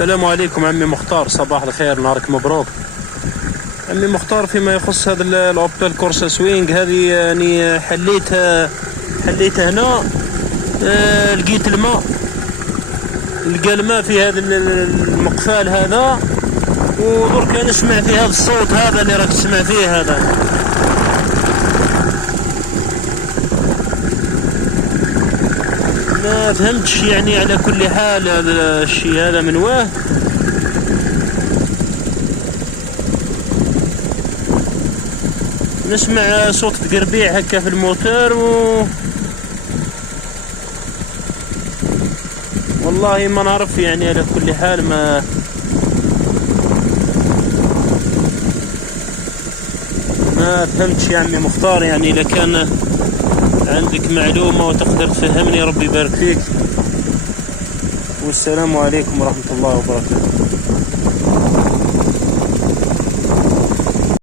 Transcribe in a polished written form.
السلام عليكم عمي مختار، صباح الخير، نهارك مبروك. عمي مختار، فيما يخص هذا الاوبل كورسا سوينغ هذه، يعني حليتها هنا. لقيت الماء، لقى الماء في هذا المقفال هذا، ودرك نسمع في هذا الصوت هذا اللي راك تسمع فيه هذا. ما فهمتش يعني على كل حال هذا الشيء هذا من واه. نسمع صوت تقربيع هكا في الموتور والله ما نعرف يعني على كل حال. ما فهمتش يا عمي مختار، يعني اذا كان عندك معلومة وتقدر تفهمني ربي يبارك فيك. والسلام عليكم ورحمة الله وبركاته.